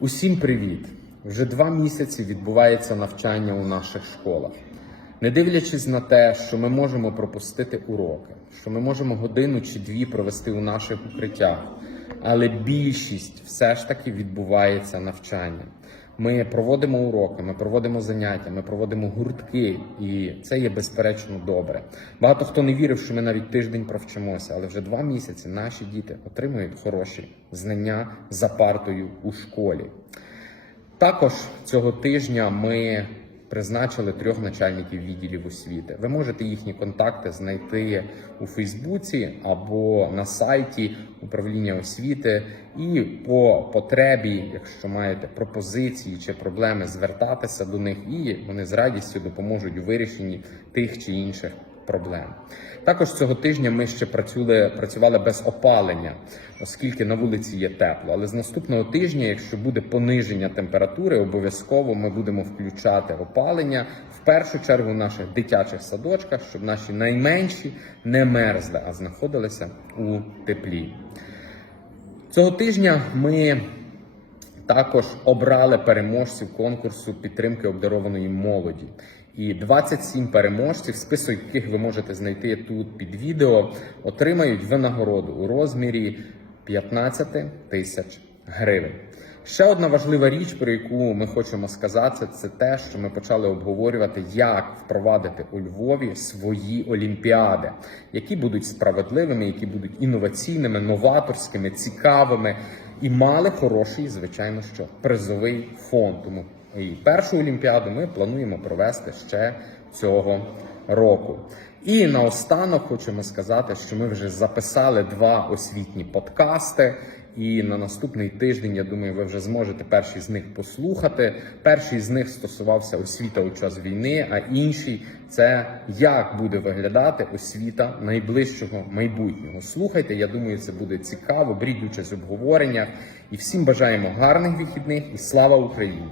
Усім привіт! Вже два місяці відбувається навчання у наших школах. Не дивлячись на те, що ми можемо пропустити уроки, що ми можемо годину чи дві провести у наших укриттях, але більшість все ж таки відбувається навчання. Ми проводимо уроки, ми проводимо заняття, ми проводимо гуртки, і це є безперечно добре. Багато хто не вірив, що ми навіть тиждень провчимося, але вже два місяці наші діти отримують хороші знання за партою у школі. Також цього тижня ми призначили трьох начальників відділів освіти. Ви можете їхні контакти знайти у Фейсбуці або на сайті управління освіти, і по потребі, якщо маєте пропозиції чи проблеми, звертатися до них, і вони з радістю допоможуть у вирішенні тих чи інших проблем. Також цього тижня ми ще працювали, працювали без опалення, оскільки на вулиці є тепло. Але з наступного тижня, якщо буде пониження температури, обов'язково ми будемо включати опалення в першу чергу в наших дитячих садочках, щоб наші найменші не мерзли, а знаходилися у теплі. Цього тижня ми також обрали переможців конкурсу підтримки обдарованої молоді. І 27 переможців, список яких ви можете знайти тут під відео, отримають винагороду у розмірі 15 тисяч гривень. Ще одна важлива річ, про яку ми хочемо сказати, це те, що ми почали обговорювати, як впровадити у Львові свої олімпіади, які будуть справедливими, які будуть інноваційними, новаторськими, цікавими і мали хороший, звичайно, що призовий фонд. Тому і першу олімпіаду ми плануємо провести ще цього року. І наостанок хочемо сказати, що ми вже записали два освітні подкасти. І на наступний тиждень, я думаю, ви вже зможете перший з них послухати. Перший з них стосувався освіта у час війни, а інший це як буде виглядати освіта найближчого майбутнього. Слухайте, я думаю, це буде цікаво. Беріть участь в обговореннях. І всім бажаємо гарних вихідних і слава Україні!